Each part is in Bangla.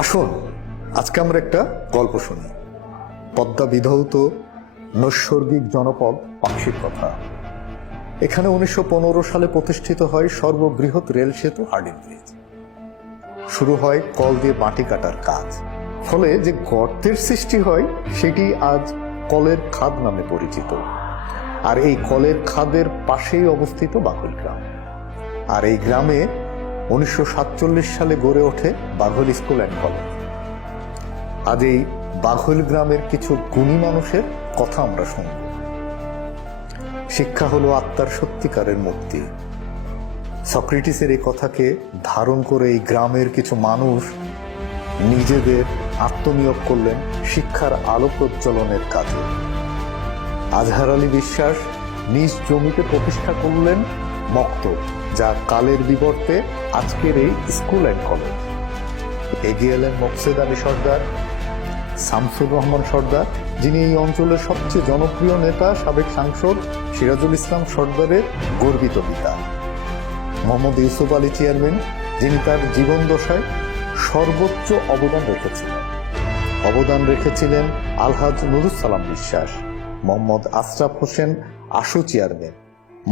আসুন আজকে আমরা একটা গল্প শুনি। পদ্মা বিধৌত নৈসর্গিক জনপদ পাকশির কথা। এখানে 1915 সালে প্রতিষ্ঠিত হয় সর্ববৃহৎ রেল সেতু হার্ডিং ব্রিজ। শুরু হয় কল দিয়ে মাটি কাটার কাজ, ফলে যে গর্তের সৃষ্টি হয় সেটি আজ কলের খাদ নামে পরিচিত। আর এই কলের খাদের পাশেই অবস্থিত বাঘল গ্রাম। আর এই গ্রামে 1947 সালে গড়ে ওঠে বাঘল স্কুল অ্যান্ড কলেজ। আজ এই বাঘল গ্রামের কিছু গুণী মানুষের কথা আমরা শুনব। শিক্ষা হলো আত্মার সত্যিকারের মুক্তি। সক্রেটিসের এই কথাকে ধারণ করে এই গ্রামের কিছু মানুষ নিজেদের আত্মনিয়োগ করলেন শিক্ষার আলো প্রজ্বলনের কাজে। আজহার আলী বিশ্বাস নিজ জমিতে প্রতিষ্ঠা করলেন মক্তব, যা কালের বিবর্তে আজকের এই স্কুল অ্যান্ড কলেজ। এগিয়ে এলেন মোকসেদ আলী সর্দার, শামসুর রহমান সর্দার, যিনি এই অঞ্চলের সবচেয়ে জনপ্রিয় নেতা, সাবেক সাংসদ সিরাজুল ইসলাম সর্দারের গর্বিত পিতা। মোহাম্মদ ইউসুফ আলী চেয়ারম্যান, যিনি তার জীবন দশায় সর্বোচ্চ অবদান রেখেছিলেন আলহাজ নুরুস সালাম বিশ্বাস। মোহাম্মদ আশরাফ হোসেন আশু চেয়ারম্যান,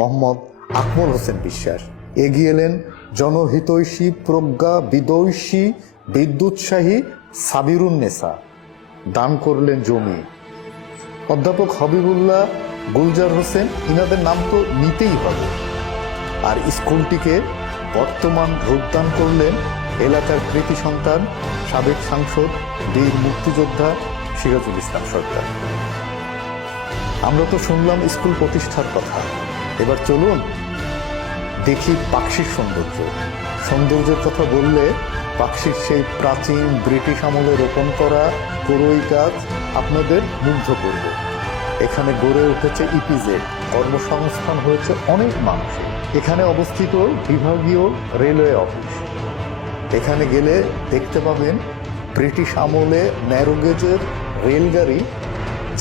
মোহাম্মদ আকমল হোসেন বিশ্বাস। এগিয়ে এলেন জনহিতৈষী, প্রজ্ঞা বিদৈষী, বিদ্যুৎসাহী সাবিরুন্নেসা। দান করলেন জমি। অধ্যাপক হবিবুল্লাহ, গুলজার হোসেন, ইনাদের নাম তো নিতেই হবে। আর স্কুলটিকে বর্তমান রূপ দান করলেন এলাকার কৃতি সন্তান, সাবেক সাংসদ, বীর মুক্তিযোদ্ধা সিরাজুল ইসলাম সর্দার। আমরা তো শুনলাম স্কুল প্রতিষ্ঠার কথা, এবার চলুন দেখি পাকশির সৌন্দর্যের কথা বললে পাকশির সেই প্রাচীন ব্রিটিশ আমলে রোপণ করা করই গাছ আপনাদের মুগ্ধ করবে। এখানে গড়ে উঠেছে ইপিজেড, কর্মসংস্থান হয়েছে অনেক মানুষের। এখানে অবস্থিত বিভাগীয় রেলওয়ে অফিস। এখানে গেলে দেখতে পাবেন ব্রিটিশ আমলে ন্যারোগেজের রেলগাড়ি,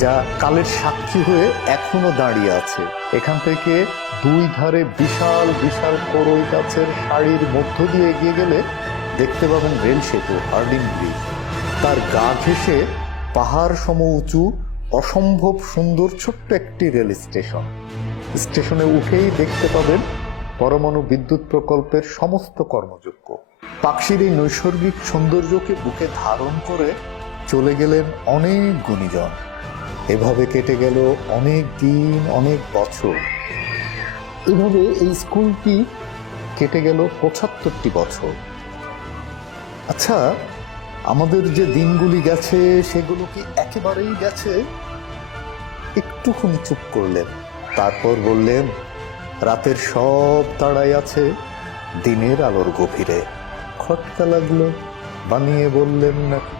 যা কালের সাক্ষী হয়ে এখনো দাঁড়িয়ে আছে। এখান থেকে দুই ধারে বিশাল বিশাল করই গাছের সারির মধ্য দিয়ে এগিয়ে গেলে দেখতে পাবেন রেল সেতু হার্ডিং ব্রিজ। তার গা ঘেঁষে পাহাড় সম উঁচু অসম্ভব সুন্দর ছোট্ট একটি রেল স্টেশন। স্টেশনে উঠেই দেখতে পাবেন পরমাণু বিদ্যুৎ প্রকল্পের সমস্ত কর্মযোগ্য। পাকশির এই নৈসর্গিক সৌন্দর্যকে বুকে ধারণ করে চলে গেলেন অনেক গুণীজন। এভাবে কেটে গেল অনেক দিন, অনেক বছর। এভাবে এই স্কুলটি কেটে গেল 75টি বছর। আচ্ছা, আমাদের যে দিনগুলি গেছে সেগুলো কি একেবারেই গেছে? একটুখানি চুপ করলেন, তারপর বললেন, রাতের সব তাড়াই আছে দিনের আলোর গভীরে। খটকা লাগলো, বানিয়ে বললেন নাকি?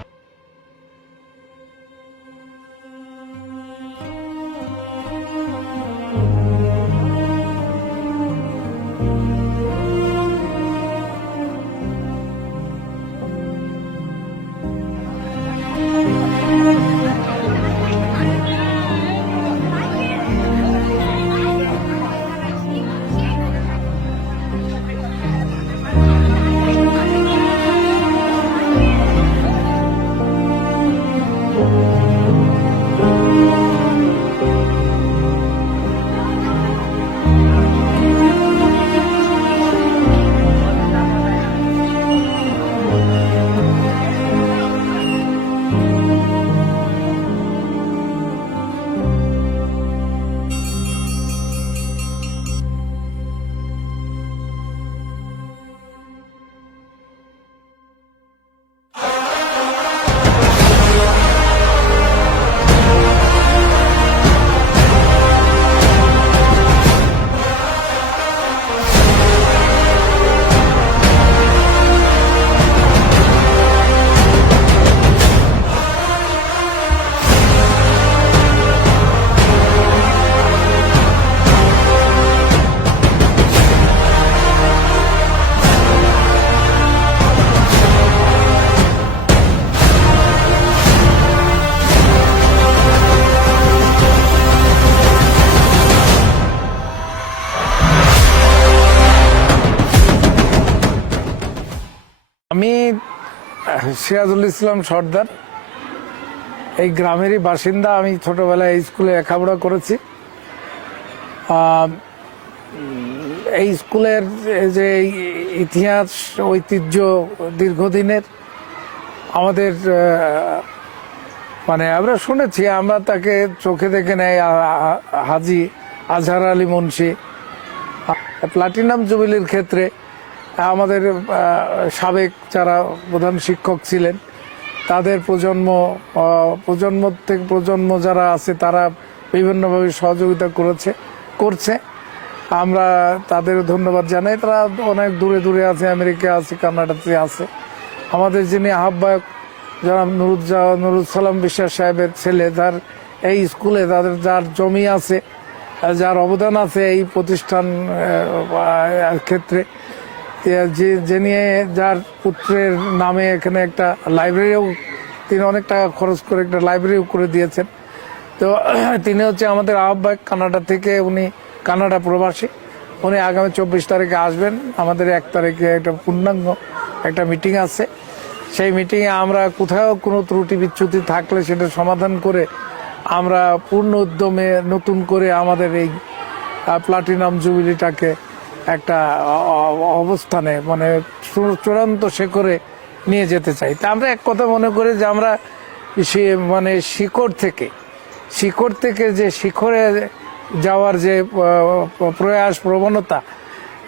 সিরাজুল ইসলাম সর্দার, এই গ্রামেরই বাসিন্দা। আমি ছোটবেলায় এই স্কুলে লেখাপড়া করেছি। এই স্কুলের যে ইতিহাস ঐতিহ্য দীর্ঘদিনের, আমাদের মানে আমরা শুনেছি, আমরা তাকে চোখে দেখে নেই। হাজী আজহার আলী মুন্সি প্লাটিনাম জুবিলির ক্ষেত্রে আমাদের সাবেক যারা প্রধান শিক্ষক ছিলেন, তাদের প্রজন্ম থেকে প্রজন্ম যারা আছে, তারা বিভিন্নভাবে সহযোগিতা করছে। আমরা তাদের ধন্যবাদ জানাই। তারা অনেক দূরে দূরে আছে, আমেরিকা আছে, কানাডাতে আছে। আমাদের যিনি আহ্বায়ক জনাব নুরুজ্জামান বিশ্বাস সাহেবের ছেলে, তার এই স্কুলে তাদের যার জমি আছে, যার অবদান আছে এই প্রতিষ্ঠান ক্ষেত্রে, যিনি যার পুত্রের নামে এখানে একটা লাইব্রেরিও, তিনি অনেক টাকা খরচ করে একটা লাইব্রেরিও করে দিয়েছেন। তো তিনি হচ্ছে আমাদের আহ্বায়ক কানাডা থেকে। উনি কানাডা প্রবাসী। উনি আগামী 24 তারিখে আসবেন। আমাদের 1 তারিখে একটা পূর্ণাঙ্গ একটা মিটিং আছে। সেই মিটিংয়ে আমরা কোথাও কোনো ত্রুটি বিচ্যুতি থাকলে সেটা সমাধান করে আমরা পূর্ণ উদ্যমে নতুন করে আমাদের এই প্লাটিনাম জুবিলিটাকে একটা অবস্থানে, মানে চূড়ান্ত শেখরে নিয়ে যেতে চাই। তা আমরা এক কথা মনে করি যে আমরা মানে শিকড় থেকে যে শিখরে যাওয়ার যে প্রয়াস, প্রবণতা,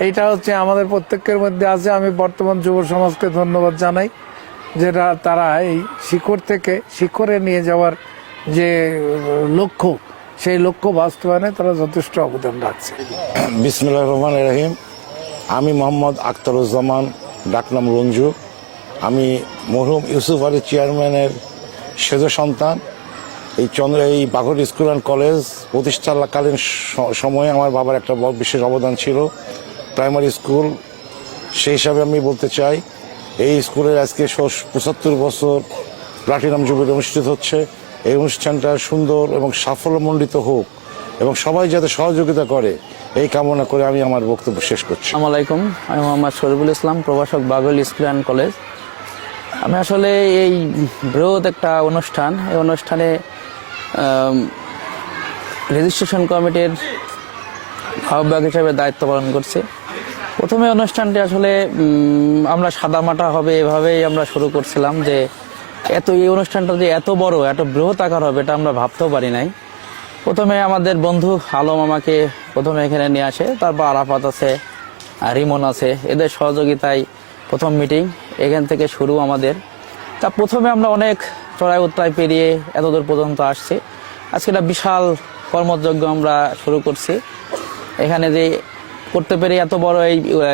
এইটা হচ্ছে আমাদের প্রত্যেকের মধ্যে আছে। আমি বর্তমান যুব সমাজকে ধন্যবাদ জানাই, যেটা তারা এই শিকড় থেকে শিখরে নিয়ে যাওয়ার যে লক্ষ্য, সেই লক্ষ্য বাস্তবায়নে তারা যথেষ্ট অবদান রাখছে। বিসমিল্লাহির রহমানির রহিম। আমি মোহাম্মদ আখতারুজ্জামান, ডাকনাম রঞ্জু। আমি মরহুম ইউসুফ আলী চেয়ারম্যানের সেজ সন্তান। এই বাঘর স্কুল অ্যান্ড কলেজ প্রতিষ্ঠাকালীন সময়ে আমার বাবার একটা বিশেষ অবদান ছিল, প্রাইমারি স্কুল। সেই হিসাবে আমি বলতে চাই, এই স্কুলের আজকে 75 বছর প্লাটিনাম জুবিলি অনুষ্ঠিত হচ্ছে। এই অনুষ্ঠানটা সুন্দর এবং সাফল্যমণ্ডিত হোক এবং সবাই যাতে সহযোগিতা করে, এই কামনা করে আমি আমার বক্তব্য শেষ করছি। আসসালামু আলাইকুম। আমি মোহাম্মদ শরীফুল ইসলাম, প্রভাষক বাঘল স্কুল অ্যান্ড কলেজ। আমি আসলে এই বৃহৎ একটা অনুষ্ঠান, এই অনুষ্ঠানে রেজিস্ট্রেশন কমিটির আহ্বায়ক হিসেবে দায়িত্ব পালন করছি। প্রথমে অনুষ্ঠানটি আসলে আমরা সাদামাটা হবে এভাবেই আমরা শুরু করছিলাম, যে এই অনুষ্ঠানটা যে এত বড়, এত বৃহৎ আকার হবে এটা আমরা ভাবতেও পারি নাই। প্রথমে আমাদের বন্ধু আলম আমাকে প্রথমে এখানে নিয়ে আসে, তারপর আরাফাত আছে, রিমন আছে, এদের সহযোগিতায় প্রথম মিটিং এখান থেকে শুরু আমাদের। তা প্রথমে আমরা অনেক চড়াই উতরাই পেরিয়ে এতদূর পর্যন্ত আসছি। আজকে একটা বিশাল কর্মযজ্ঞ আমরা শুরু করছি। এখানে যে করতে পেরে এত বড়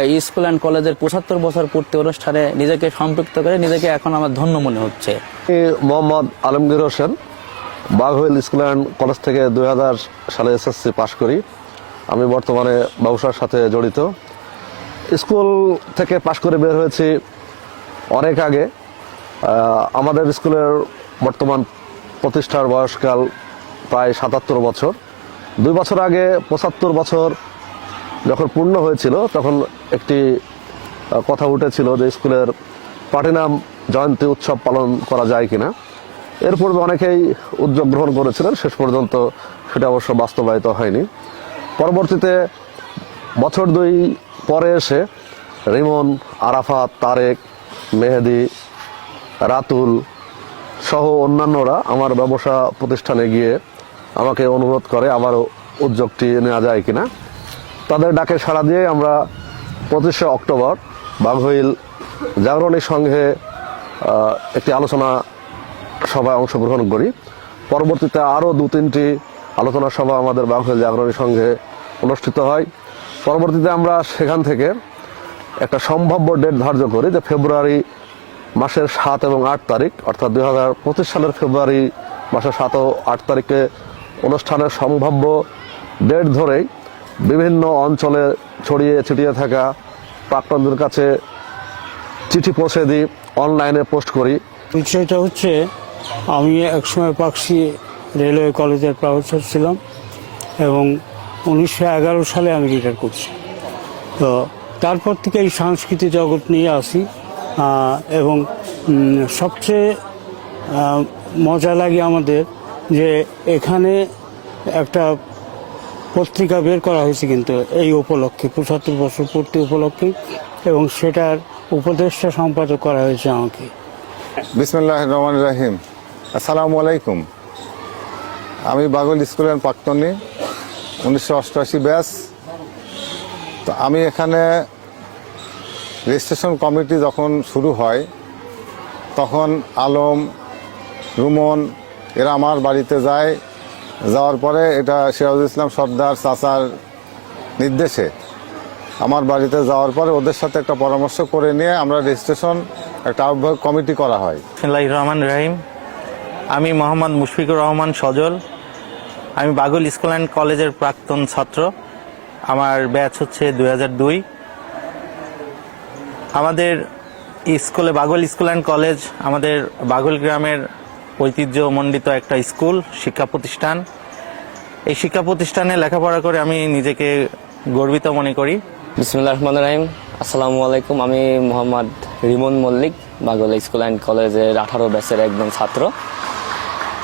এই স্কুল অ্যান্ড কলেজের 75 বছর পূর্তি অনুষ্ঠানে নিজেকে সম্পৃক্ত করে নিজেকে এখন আমার ধন্য মনে হচ্ছে। Mohammad Alamgir Hossain, Baghail school and college থেকে 2000 সালে এসএসসি পাশ করি। আমি বর্তমানে ব্যবসার সাথে জড়িত। স্কুল থেকে পাশ করে বের হয়েছি অনেক আগে। আমাদের স্কুলের বর্তমান প্রতিষ্ঠার বয়সকাল প্রায় 77 বছর। 2 বছর আগে 75 বছর যখন পূর্ণ হয়েছিল, তখন একটি কথা উঠেছিল যে স্কুলের প্লাটিনাম জয়ন্তী উৎসব পালন করা যায় কিনা। এর পূর্বে অনেকেই উদ্যোগ গ্রহণ করেছিলেন, শেষ পর্যন্ত সেটা অবশ্য বাস্তবায়িত হয়নি। পরবর্তীতে বছর 2 পরে এসে রিমন, আরাফাত, তারেক, মেহেদি, রাতুল সহ অন্যান্যরা আমার ব্যবসা প্রতিষ্ঠানে গিয়ে আমাকে অনুরোধ করে আবার উদ্যোগটি নেওয়া যায় কিনা। তাদের ডাকে সাড়া দিয়ে আমরা 25শে অক্টোবর বাঘইল জাগরণী সংঘে একটি আলোচনা সভায় অংশগ্রহণ করি। পরবর্তীতে আরও 2-3টি আলোচনা সভা আমাদের বাঘইল জাগরণী সংঘে অনুষ্ঠিত হয়। পরবর্তীতে আমরা সেখান থেকে একটা সম্ভাব্য ডেট ধার্য করি যে ফেব্রুয়ারি মাসের 7 এবং 8 তারিখ, অর্থাৎ 2025 সালের ফেব্রুয়ারি মাসের 7 ও 8 তারিখে অনুষ্ঠানের সম্ভাব্য ডেট ধরেই বিভিন্ন অঞ্চলে ছড়িয়ে ছিটিয়ে থাকা প্রাক্তনদের কাছে চিঠি পৌঁছে দিই, অনলাইনে পোস্ট করি। বিষয়টা হচ্ছে, আমি একসময় পাকশি রেলওয়ে কলেজের প্রফেসর ছিলাম এবং 1911 সালে আমি রিটায়ার করছি। তো তারপর থেকে এই সংস্কৃতি জগৎ নিয়ে আসি। এবং সবচেয়ে মজা লাগে আমাদের যে এখানে একটা পত্রিকা বের করা হয়েছে কিন্তু এই উপলক্ষে ৭৫ বছর পূর্তি উপলক্ষে, এবং সেটার উপদেষ্টা সম্পাদক করা হয়েছে আমাকে। বিসমিল্লাহির রহমানির রহিম। আসসালামু আলাইকুম। আমি বাগল স্কুলের প্রাক্তনী, 1988 ব্যাচ। তো আমি এখানে রেজিস্ট্রেশন কমিটি যখন শুরু হয় তখন আলম, রুমন এরা আমার বাড়িতে যায়। যাওয়ার পরে এটা সিরাজুল ইসলাম সর্দার চাচার নির্দেশে আমার বাড়িতে যাওয়ার পরে ওদের সাথে একটা পরামর্শ করে নিয়ে আমরা রেজিস্ট্রেশন একটা আহ্বায়ক কমিটি করা হয়। বিসমিল্লাহির রহমানির রহিম। আমি মোহাম্মদ মুশফিকুর রহমান সজল। আমি বাগল স্কুল অ্যান্ড কলেজের প্রাক্তন ছাত্র। আমার ব্যাচ হচ্ছে 2002। আমাদের স্কুলে বাগল স্কুল অ্যান্ড কলেজ আমাদের বাগল গ্রামের ঐতিহ্যমণ্ডিত একটা স্কুল, শিক্ষা প্রতিষ্ঠান। এই শিক্ষা প্রতিষ্ঠানে লেখাপড়া করে আমি নিজেকে গর্বিত মনে করি। বিসমিল্লাহির রহমানির রহিম। আসসালামু আলাইকুম। আমি মোহাম্মদ রিমন মল্লিক, বাগল স্কুল অ্যান্ড কলেজের 18 ব্যাচের একজন ছাত্র।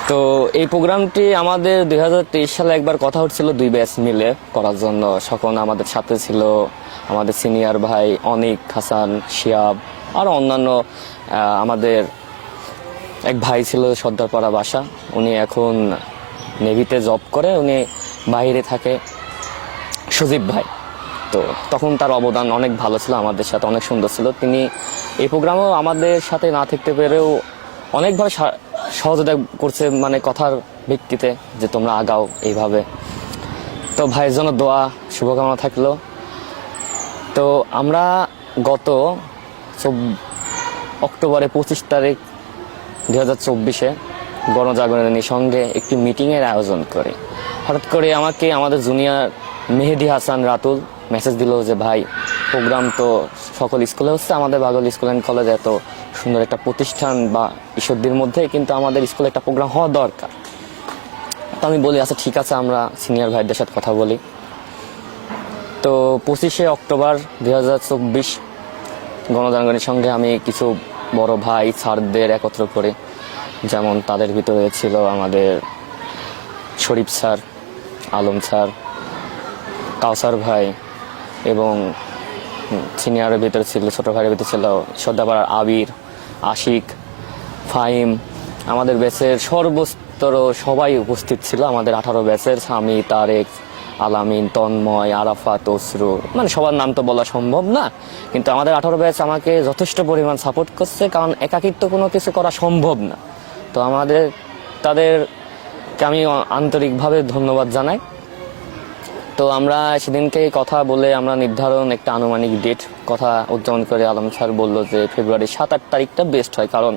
তো এই প্রোগ্রামটি আমাদের 2023 সালে একবার কথা হচ্ছিল 2 ব্যাচ মিলে করার জন্য। তখন আমাদের সাথে ছিল আমাদের সিনিয়র ভাই অনিক, হাসান, শিয়াব আর অন্যান্য আমাদের এক ভাই ছিল সর্দারপাড়া বাসা। উনি এখন নেভিতে জব করে, উনি বাইরে থাকে, সুজিব ভাই। তো তখন তার অবদান অনেক ভালো ছিল, আমাদের সাথে অনেক সুন্দর ছিল। তিনি এই প্রোগ্রামেও আমাদের সাথে না থাকতে পেরেও অনেকভাবে সহযোগিতা করছে, মানে কথার ভিত্তিতে যে তোমরা আগাও এইভাবে। তো ভাইয়ের জন্য দোয়া শুভকামনা থাকলো। তো আমরা গত অক্টোবরে 25 তারিখ 2024-এ গণজাগরণের সঙ্গে একটি মিটিংয়ের আয়োজন করি। হঠাৎ করে আমাকে আমাদের জুনিয়র মেহেদি হাসান রাতুল মেসেজ দিল যে ভাই, প্রোগ্রাম তো সকল স্কুলে হচ্ছে, আমাদের বাগল স্কুল অ্যান্ড কলেজ এত সুন্দর একটা প্রতিষ্ঠান বা ঈশ্বরদীর মধ্যে, কিন্তু আমাদের স্কুলে একটা প্রোগ্রাম হওয়া দরকার। তো আমি বলি আচ্ছা ঠিক আছে, আমরা সিনিয়র ভাইদের সাথে কথা বলি। তো 25শে অক্টোবর 2024 গণজাগরণের সঙ্গে আমি কিছু বড় ভাই স্যারদের একত্র করি। যেমন তাদের ভিতরে ছিল আমাদের শরীফ স্যার, আলম স্যার, কাউসার ভাই, এবং সিনিয়রের ভিতরে ছিল, ছোট ভাইয়ের ভিতরে ছিল সর্দারপাড়ার আবির, আশিক, ফাহিম। আমাদের ব্যাচের সর্বস্তর সবাই উপস্থিত ছিল। আমাদের 18 ব্যাচের স্বামী, তারেক, আলামিন, তন্ময়, আরাফাত, অসরু, মানে সবার নাম তো বলা সম্ভব না, কিন্তু আমাদের 18 ব্যাচ আমাকে যথেষ্ট পরিমাণ সাপোর্ট করছে, কারণ একাকিত্ব কোনো কিছু করা সম্ভব না। তো তাদেরকে আমি আন্তরিকভাবে ধন্যবাদ জানাই। তো আমরা সেদিনকে কথা বলে আমরা নির্ধারণ একটা আনুমানিক ডেট কথা উদযাপন করে আলম স্যার বললো যে ফেব্রুয়ারি 7-8 তারিখটা বেস্ট হয়, কারণ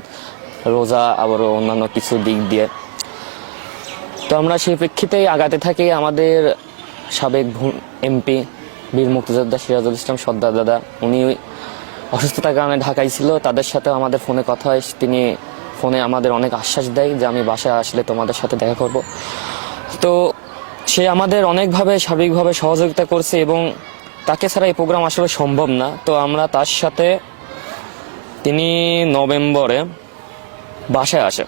রোজা আবারও অন্যান্য কিছু দিক দিয়ে। তো আমরা সেই প্রেক্ষিতেই আগাতে থাকি। আমাদের সাবেক এমপি বীর মুক্তিযোদ্ধা সিরাজুল ইসলাম সর্দার দাদা, উনি অসুস্থতার কারণে ঢাকায় ছিল। তাদের সাথেও আমাদের ফোনে কথা হয়। তিনি ফোনে আমাদের অনেক আশ্বাস দেয় যে আমি বাসায় আসলে তোমাদের সাথে দেখা করব। তো সে আমাদের অনেকভাবে সার্বিকভাবে সহযোগিতা করছে, এবং তাকে ছাড়া এই প্রোগ্রাম আসলে সম্ভব না। তো আমরা তার সাথে, তিনি নভেম্বরে বাসায় আসে,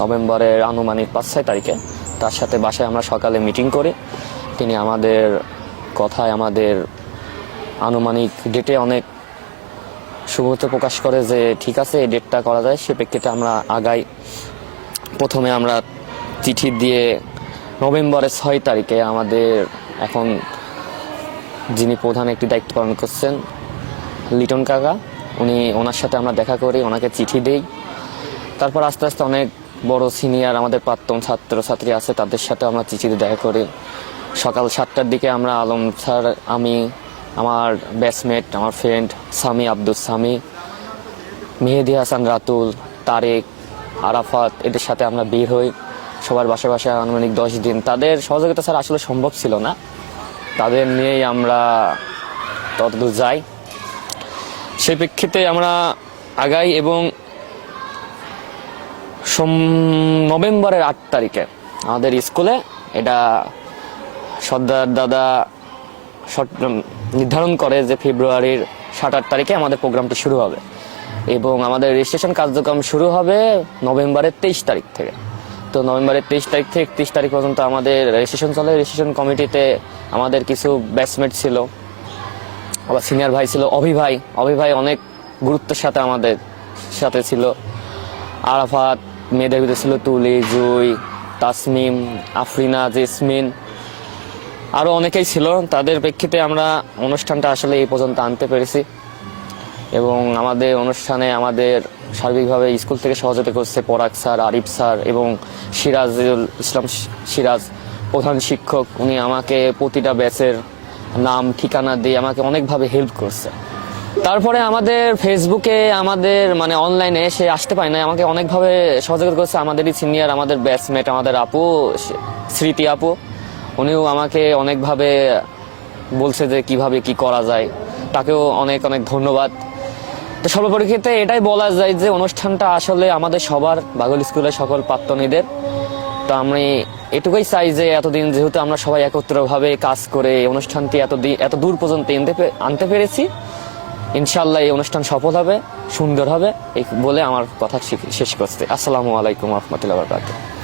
নভেম্বরের আনুমানিক 5-6 তারিখে তার সাথে বাসায় আমরা সকালে মিটিং করি। তিনি আমাদের কথায়, আমাদের আনুমানিক ডেটে অনেক শুভেচ্ছা প্রকাশ করে যে ঠিক আছে এই ডেটটা করা যায়। সে প্রেক্ষিতে আমরা আগাই। প্রথমে আমরা চিঠি দিয়ে নভেম্বরের 6 তারিখে আমাদের এখন যিনি প্রধান একটি দায়িত্ব পালন করছেন লিটন কাকা, ওনার সাথে আমরা দেখা করি, ওনাকে চিঠি দেই। তারপর আস্তে আস্তে অনেক বড় সিনিয়র আমাদের প্রাক্তন ছাত্রছাত্রী আছে, তাদের সাথে আমরা চিঠিতে দেখা করি। সকাল 7টার দিকে আমরা আলম স্যার, আমি, আমার ব্যাচমেট, আমার ফ্রেন্ড সামি, আব্দুল সামি, মেহেদি হাসান রাতুল, তারেক, আরাফাত, এদের সাথে আমরা বের হই সবার বাসায় বাসায় আনুমানিক 10 দিন। তাদের সহযোগিতা ছাড়া আসলে সম্ভব ছিল না, তাদের নিয়েই আমরা ততদূর যাই। সেই প্রেক্ষিতে আমরা আগাই, এবং নভেম্বরের 8 তারিখে আমাদের স্কুলে এটা সর্দার দাদা নির্ধারণ করে যে ফেব্রুয়ারির 7-8 তারিখে আমাদের প্রোগ্রামটি শুরু হবে। এবং আমাদের রেজিস্ট্রেশন কার্যক্রম শুরু হবে নভেম্বরের 23 তারিখ থেকে। তো নভেম্বরের 23 তারিখ থেকে 31 তারিখ পর্যন্ত আমাদের রেজিস্ট্রেশন চলে। রেজিস্ট্রেশন কমিটিতে আমাদের কিছু ব্যাচমেট ছিল, আবার সিনিয়র ভাই ছিল, অভি ভাই অনেক গুরুত্বের সাথে আমাদের সাথে ছিল। আরাফাত, মেয়েদের ভিতরে ছিল তুলি, জুই, তাসমিম, আফরিনা, জেসমিন, আরও অনেকেই ছিল। তাদের প্রেক্ষিতে আমরা অনুষ্ঠানটা আসলে এই পর্যন্ত আনতে পেরেছি এবং আমাদের অনুষ্ঠানে আমাদের সার্বিকভাবে স্কুল থেকে সহযোগিতা করছে পরাগ স্যার, আরিফ স্যার এবং সিরাজুল ইসলাম সিরাজ প্রধান শিক্ষক। উনি আমাকে প্রতিটা ব্যাচের নাম ঠিকানা দিয়ে আমাকে অনেকভাবে হেল্প করছে। তারপরে আমাদের ফেসবুকে আমাদের মানে অনলাইনে সে আসতে পারে না, আমাকে অনেকভাবে সহযোগিতা করছে আমাদেরই সিনিয়র, আমাদের ব্যাচমেট, আমাদের আপু স্মৃতি আপু। উনিও আমাকে অনেকভাবে বলছে যে কিভাবে কি করা যায়, তাকেও অনেক অনেক ধন্যবাদ। তো সর্বোপরি ক্ষেত্রে এটাই বলা যায় যে অনুষ্ঠানটা আসলে আমাদের সবার, বাগল স্কুলের সকল প্রাক্তনীদের। তো আমি এটুকুই চাই যে এতদিন যেহেতু আমরা সবাই একত্রভাবে কাজ করে এই অনুষ্ঠানটি এত দূর পর্যন্ত আনতে পেরেছি, ইনশাল্লাহ এই অনুষ্ঠান সফল হবে, সুন্দর হবে, এই বলে আমার কথা শেষ করতে। আসসালামু আলাইকুম রহমতুল্লাহ বারাকাতুহু।